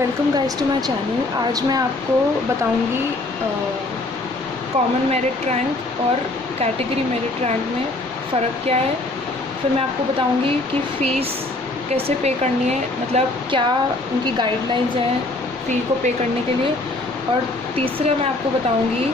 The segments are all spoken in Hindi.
Welcome guys to my channel. आज मैं आपको बताऊंगी कॉमन मेरिट रैंक और कैटेगरी मेरिट रैंक में फ़र्क क्या है। फिर मैं आपको बताऊंगी कि फ़ीस कैसे पे करनी है, मतलब क्या उनकी गाइडलाइंस हैं फ़ी को पे करने के लिए। और तीसरा मैं आपको बताऊंगी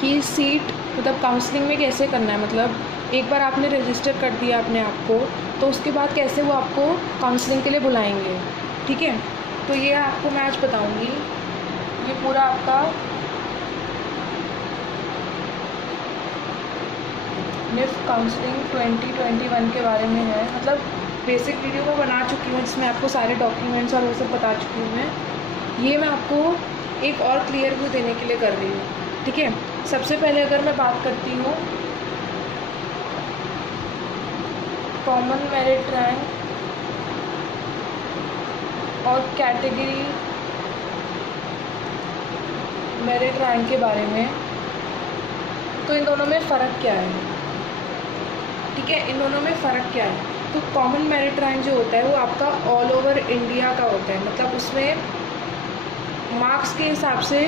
कि सीट मतलब काउंसलिंग में कैसे करना है, मतलब एक बार आपने रजिस्टर कर दिया अपने आप को तो उसके बाद कैसे वो आपको काउंसलिंग के लिए बुलाएंगे। ठीक है, तो ये आपको मैं आज बताऊंगी। ये पूरा आपका निफ्ट काउंसलिंग 2021 के बारे में है। मतलब बेसिक वीडियो मैं बना चुकी हूँ जिसमें आपको सारे डॉक्यूमेंट्स और वो सब बता चुकी हूँ मैं। ये मैं आपको एक और क्लियर व्यू देने के लिए कर रही हूँ। ठीक है, सबसे पहले अगर मैं बात करती हूँ कॉमन मेरिट रैंक और कैटेगरी मेरिट रैंक के बारे में, तो इन दोनों में फ़र्क क्या है। ठीक है, इन दोनों में फ़र्क क्या है। तो कॉमन मेरिट रैंक जो होता है वो आपका ऑल ओवर इंडिया का होता है, मतलब उसमें मार्क्स के हिसाब से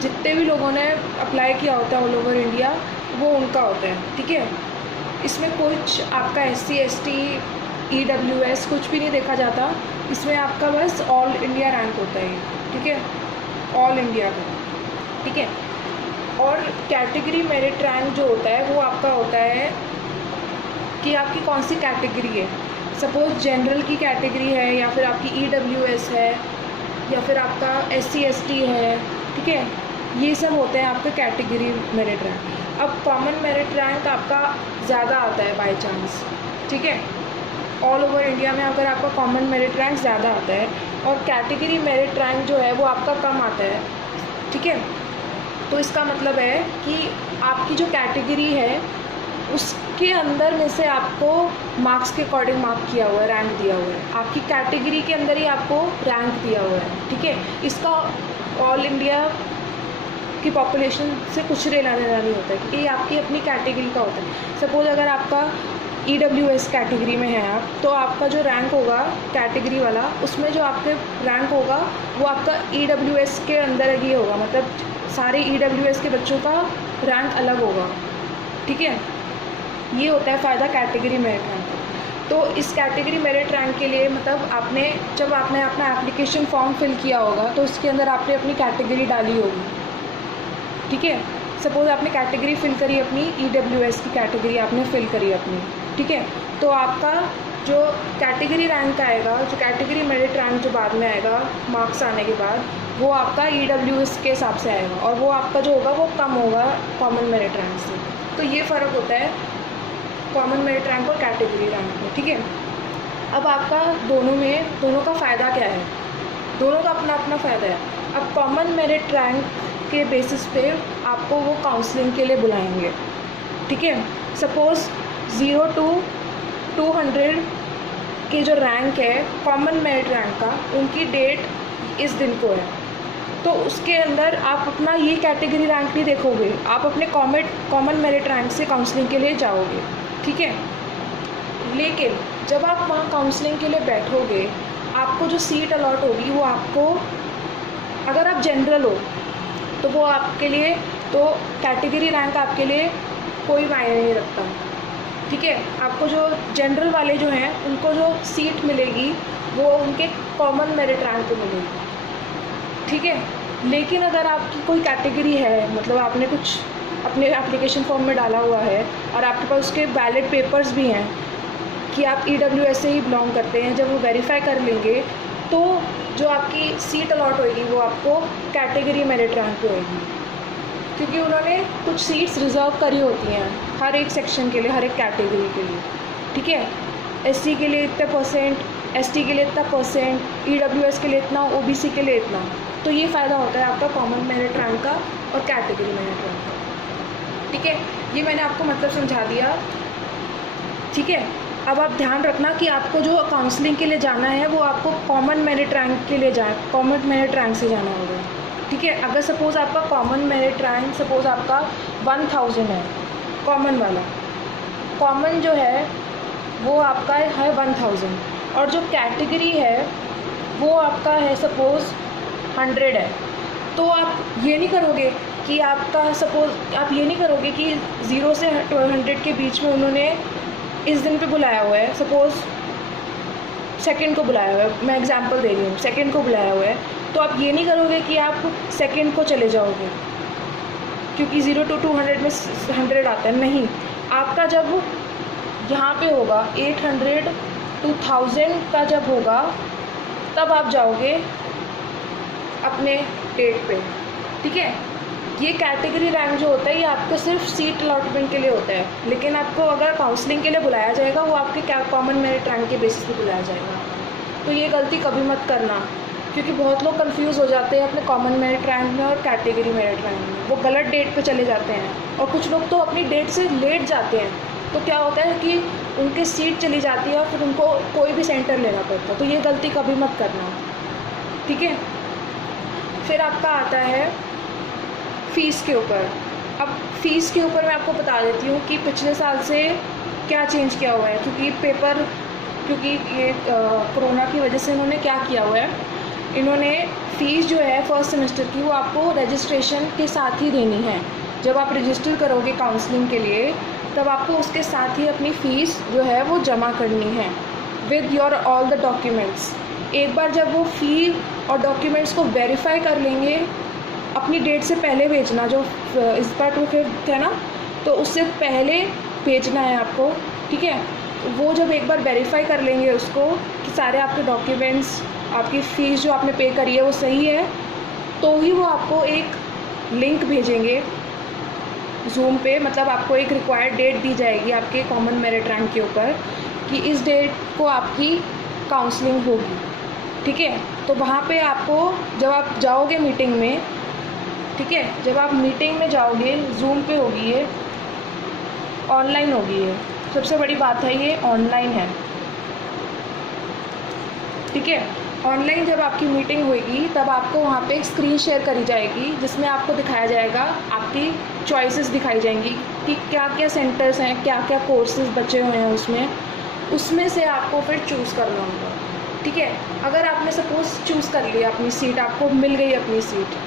जितने भी लोगों ने अप्लाई किया होता है ऑल ओवर इंडिया वो उनका होता है। ठीक है, इसमें कुछ आपका SC ST EWS कुछ भी नहीं देखा जाता, इसमें आपका बस ऑल इंडिया रैंक होता है। ठीक है, ऑल इंडिया का। ठीक है, और कैटेगरी मेरिट रैंक जो होता है वो आपका होता है कि आपकी कौन सी कैटेगरी है। सपोज़ जनरल की कैटेगरी है या फिर आपकी EWS है या फिर आपका SC ST है। ठीक है, ये सब होते हैं आपके कैटेगरी मेरिट रैंक। अब कॉमन मेरिट रैंक आपका ज़्यादा आता है बाय चांस। ठीक है, ऑल ओवर इंडिया में अगर आपका कॉमन मेरिट रैंक ज़्यादा आता है और कैटेगरी मेरिट रैंक जो है वो आपका कम आता है। ठीक है, तो इसका मतलब है कि आपकी जो कैटेगरी है उसके अंदर में से आपको मार्क्स के अकॉर्डिंग मार्क किया हुआ है, रैंक दिया हुआ है, आपकी कैटेगरी के अंदर ही आपको रैंक दिया हुआ है। ठीक है, इसका ऑल इंडिया की पॉपुलेशन से कुछ लेना देना नहीं होता है क्योंकि ये आपकी अपनी कैटेगरी का होता है। सपोज़ अगर आपका EWS कैटेगरी में है आप, तो आपका जो रैंक होगा कैटेगरी वाला, उसमें जो आपके रैंक होगा वो आपका EWS के अंदर ही होगा, मतलब सारे EWS के बच्चों का रैंक अलग होगा। ठीक है, ये होता है फ़ायदा कैटेगरी मेरिट रैंक का। तो इस कैटेगरी मेरिट रैंक के लिए मतलब जब आपने अपना एप्लीकेशन फॉर्म फिल किया होगा तो उसके अंदर आपने अपनी कैटेगरी डाली होगी। ठीक है, सपोज़ आपने कैटेगरी फिल करी अपनी, EWS की कैटेगरी आपने फिल करी अपनी। ठीक है, तो आपका जो कैटेगरी रैंक आएगा, जो कैटेगरी मेरिट रैंक जो बाद में आएगा मार्क्स आने के बाद, वो आपका EWS के हिसाब से आएगा और वो आपका जो होगा वो कम होगा कॉमन मेरिट रैंक से। तो ये फ़र्क होता है कॉमन मेरिट रैंक और कैटेगरी रैंक में। ठीक है, अब आपका दोनों का फ़ायदा क्या है। दोनों का अपना अपना फ़ायदा है। अब कॉमन मेरिट रैंक के बेसिस पे आपको वो काउंसलिंग के लिए बुलाएंगे। ठीक है, सपोज़ 0 to 200 के जो रैंक है कॉमन मेरिट रैंक का, उनकी डेट इस दिन को है, तो उसके अंदर आप अपना ये कैटेगरी रैंक नहीं देखोगे, आप अपने कॉमन मेरिट रैंक से काउंसलिंग के लिए जाओगे। ठीक है, लेकिन जब आप वहाँ काउंसलिंग के लिए बैठोगे आपको जो सीट अलॉट होगी वो आपको, अगर आप जनरल हो तो वो आपके लिए, तो कैटेगरी रैंक आपके लिए कोई मायने नहीं रखता। ठीक है, आपको जो जनरल वाले जो हैं उनको जो सीट मिलेगी वो उनके कॉमन मेरिट रैंक पे मिलेगी। ठीक है, लेकिन अगर आपकी कोई कैटेगरी है, मतलब आपने कुछ अपने एप्लीकेशन फॉर्म में डाला हुआ है और आपके पास उसके वैलिड पेपर्स भी हैं कि आप EWS से ही बिलोंग करते हैं, जब वो वेरीफाई कर लेंगे तो जो आपकी सीट अलॉट होगी वो आपको कैटेगरी मेरिट रैंक पे होगी, क्योंकि उन्होंने कुछ सीट्स रिज़र्व करी होती हैं हर एक सेक्शन के लिए, हर एक कैटेगरी के लिए। ठीक है, SC के लिए इतने परसेंट, ST के लिए इतना परसेंट, EWS के लिए इतना, OBC के लिए इतना। तो ये फ़ायदा होता है आपका कॉमन मेरिट रैंक का और कैटेगरी मेरिट रैंक का। ठीक है, ये मैंने आपको मतलब समझा दिया। ठीक है, अब आप ध्यान रखना कि आपको जो काउंसलिंग के लिए जाना है वो आपको कॉमन मेरिट रैंक के लिए कॉमन मेरिट रैंक से जाना होगा। ठीक है, अगर सपोज़ आपका कॉमन मेरिट रैंक सपोज़ आपका 1000 है, कॉमन वाला, कॉमन जो है वो आपका है 1000, और जो कैटेगरी है वो आपका है सपोज़ 100 है, तो आप ये नहीं करोगे कि आपका सपोज़ आप ये नहीं करोगे कि 0 से 100 के बीच में उन्होंने इस दिन पे बुलाया हुआ है, सपोज़ सेकंड को बुलाया हुआ है, मैं एग्जांपल दे रही हूँ, सेकंड को बुलाया हुआ है, तो आप ये नहीं करोगे कि आप सेकंड को चले जाओगे क्योंकि 0 to 200 में 100 आता है, नहीं। आपका जब यहाँ पे होगा 800 to 1000 का जब होगा तब आप जाओगे अपने डेट पे, ठीक है। ये कैटेगरी रैंक जो होता है ये आपको सिर्फ सीट अलॉटमेंट के लिए होता है, लेकिन आपको अगर काउंसलिंग के लिए बुलाया जाएगा वो आपके क्या कॉमन मेरिट रैंक के बेसिस पे बुलाया जाएगा। तो ये गलती कभी मत करना, क्योंकि बहुत लोग कंफ्यूज हो जाते हैं अपने कॉमन मेरिट रैंक में और कैटेगरी मेरिट रैंक में, वो गलत डेट पे चले जाते हैं और कुछ लोग तो अपनी डेट से लेट जाते हैं, तो क्या होता है कि उनकी सीट चली जाती है और फिर उनको कोई भी सेंटर लेना पड़ता है। तो ये गलती कभी मत करना, ठीक है। फिर आपका आता है फ़ीस के ऊपर। अब फ़ीस के ऊपर मैं आपको बता देती हूँ कि पिछले साल से क्या चेंज किया हुआ है, क्योंकि ये कोरोना की वजह से इन्होंने क्या किया हुआ है, इन्होंने फ़ीस जो है फर्स्ट सेमेस्टर की वो आपको रजिस्ट्रेशन के साथ ही देनी है। जब आप रजिस्टर करोगे काउंसलिंग के लिए तब आपको उसके साथ ही अपनी फ़ीस जो है वो जमा करनी है with your all the documents. एक बार जब वो फ़ी और डॉक्यूमेंट्स को वेरीफाई कर लेंगे, अपनी डेट से पहले भेजना, जो इस बार 25 है ना, तो उससे पहले भेजना है आपको, ठीक है। वो जब एक बार वेरीफाई कर लेंगे उसको कि सारे आपके डॉक्यूमेंट्स, आपकी फ़ीस जो आपने पे करी है वो सही है, तो ही वो आपको एक लिंक भेजेंगे ज़ूम पे, मतलब आपको एक रिक्वायर्ड डेट दी जाएगी आपके कॉमन मेरिट रैंक के ऊपर कि इस डेट को आपकी काउंसलिंग होगी, ठीक है। तो वहाँ पे आपको जब आप जाओगे मीटिंग में, ठीक है, जब आप मीटिंग में जाओगे ज़ूम पे होगी, ये ऑनलाइन होगी, ये सबसे बड़ी बात है, ये ऑनलाइन है, ठीक है। ऑनलाइन जब आपकी मीटिंग होगी तब आपको वहाँ पे एक स्क्रीन शेयर करी जाएगी जिसमें आपको दिखाया जाएगा, आपकी चॉइसेस दिखाई जाएंगी कि क्या क्या सेंटर्स हैं, क्या क्या कोर्सेज बचे हुए हैं उसमें से आपको फिर चूज़ करना होगा, ठीक है। अगर आपने सपोज़ चूज़ कर लिया अपनी सीट, आपको मिल गई अपनी सीट,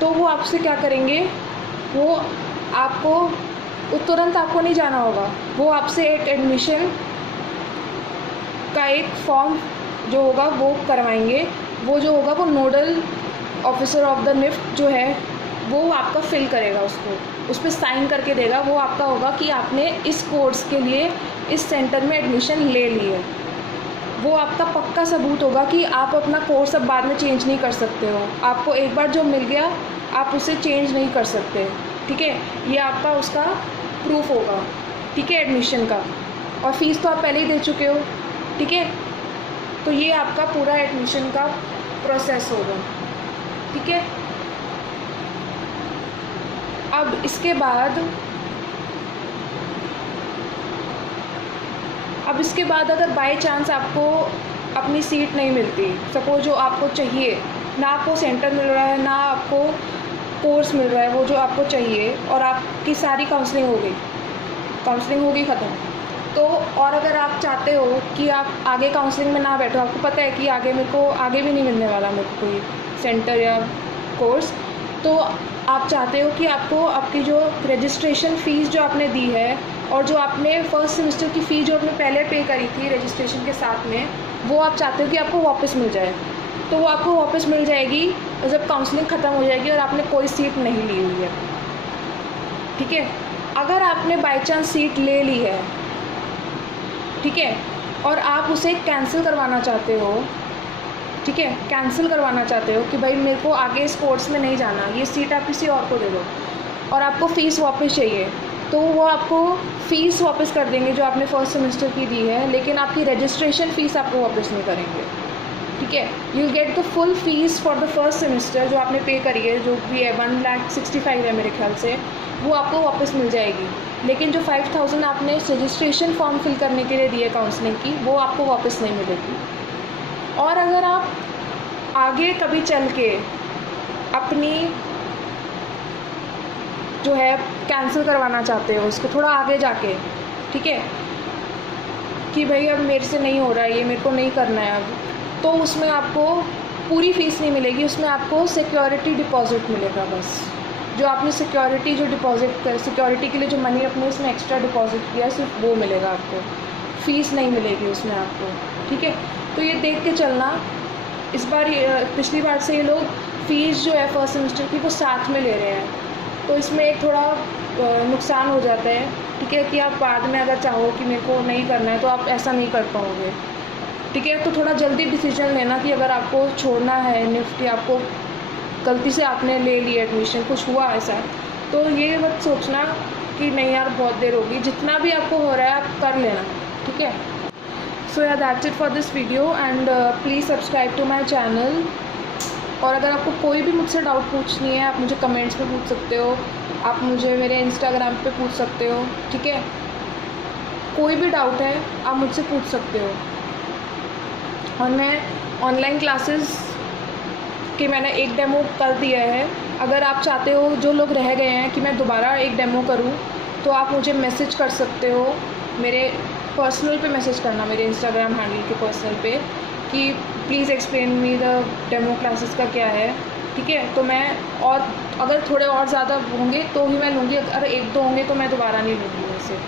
तो वो आपसे क्या करेंगे, वो आपको तुरंत आपको नहीं जाना होगा, वो आपसे एक एडमिशन का एक फॉर्म जो होगा वो करवाएंगे। वो जो होगा वो nodal officer of the NIFT जो है वो आपका फिल करेगा, उसको उस पर साइन करके देगा। वो आपका होगा कि आपने इस कोर्स के लिए इस सेंटर में एडमिशन ले ली है। वो आपका पक्का सबूत होगा कि आप अपना कोर्स अब बाद में चेंज नहीं कर सकते हो। आपको एक बार जो मिल गया आप उसे चेंज नहीं कर सकते, ठीक है। ये आपका उसका प्रूफ होगा, ठीक है, एडमिशन का। और फ़ीस तो आप पहले ही दे चुके हो, ठीक है। तो ये आपका पूरा एडमिशन का प्रोसेस होगा, ठीक है। अब इसके बाद अगर बाय चांस आपको अपनी सीट नहीं मिलती, सपोज जो आपको चाहिए, ना आपको सेंटर मिल रहा है ना आपको कोर्स मिल रहा है वो जो आपको चाहिए, और आपकी सारी काउंसलिंग हो गई ख़त्म, तो और अगर आप चाहते हो कि आप आगे काउंसलिंग में ना बैठो, आपको पता है कि आगे मेरे को आगे भी नहीं मिलने वाला मेरे को कोई सेंटर या कोर्स, तो आप चाहते हो कि आपको आपकी जो रजिस्ट्रेशन फ़ीस जो आपने दी है और जो आपने फर्स्ट सेमेस्टर की फ़ीस जो आपने पहले पे करी थी रजिस्ट्रेशन के साथ में, वो आप चाहते हो कि आपको वापस मिल जाए, तो वो आपको वापस मिल जाएगी और जब काउंसलिंग ख़त्म हो जाएगी और आपने कोई सीट नहीं ली हुई है, ठीक है। अगर आपने बाई चांस सीट ले ली है, ठीक है, और आप उसे कैंसिल करवाना चाहते हो, ठीक है, कैंसिल करवाना चाहते हो कि भाई मेरे को आगे इस कोर्स में नहीं जाना, ये सीट आप किसी और को दे दो, और आपको फ़ीस वापस चाहिए, तो वो आपको फ़ीस वापस कर देंगे जो आपने फर्स्ट सेमेस्टर की दी है, लेकिन आपकी रजिस्ट्रेशन फ़ीस आपको वापस नहीं करेंगे, ठीक है। You will get the full fees for the first semester जो आपने पे करी है, जो भी है 1,65,000 है मेरे ख्याल से, वो आपको वापस मिल जाएगी, लेकिन जो 5,000 आपने रजिस्ट्रेशन फॉर्म फिल करने के लिए दिए काउंसलिंग की, वो आपको वापस नहीं मिलेगी। और अगर आप आगे कभी चल के अपनी जो है कैंसिल करवाना चाहते हो उसको थोड़ा आगे जाके, ठीक है, कि भाई अब मेरे से नहीं हो रहा है, ये मेरे को नहीं करना है अब, तो उसमें आपको पूरी फ़ीस नहीं मिलेगी, उसमें आपको सिक्योरिटी डिपॉज़िट मिलेगा बस। जो आपने सिक्योरिटी जो डिपॉज़िट कर सिक्योरिटी के लिए जो मनी अपने उसमें एक्स्ट्रा डिपॉज़िट किया सिर्फ वो मिलेगा आपको, फ़ीस नहीं मिलेगी उसमें आपको, ठीक है। तो ये देख के चलना, इस बार पिछली बार से ये लोग फ़ीस जो है फर्स्ट सेमेस्टर की वो साथ में ले रहे हैं, तो इसमें एक थोड़ा नुकसान हो जाता है, ठीक है, कि आप बाद में अगर चाहो कि मेरे को नहीं करना है तो आप ऐसा नहीं कर पाओगे, ठीक है। तो थोड़ा जल्दी डिसीजन लेना कि अगर आपको छोड़ना है निफ्टी, आपको गलती से आपने ले लिया एडमिशन, कुछ हुआ ऐसा, तो ये मत सोचना कि नहीं यार बहुत देर होगी, जितना भी आपको हो रहा है आप कर लेना, ठीक है। सो या that's it for this video and please subscribe to my channel. और अगर आपको कोई भी मुझसे डाउट पूछनी है आप मुझे कमेंट्स में पूछ सकते हो, आप मुझे मेरे इंस्टाग्राम पे पूछ सकते हो, ठीक है। कोई भी डाउट है आप मुझसे पूछ सकते हो। और मैं ऑनलाइन क्लासेस कि मैंने एक डेमो कर दिया है, अगर आप चाहते हो जो लोग रह गए हैं कि मैं दोबारा एक डेमो करूं, तो आप मुझे मैसेज कर सकते हो, मेरे पर्सनल पे मैसेज करना, मेरे इंस्टाग्राम हैंडल के पर्सनल पे, कि please explain me the demo classes का क्या है, ठीक है। तो मैं और अगर थोड़े और ज़्यादा होंगे तो ही मैं लूँगी, अगर एक दो होंगे तो मैं दोबारा नहीं लूँगी वैसे,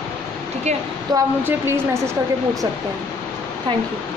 ठीक है। तो आप मुझे प्लीज़ मैसेज करके पूछ सकते हैं। Thank you.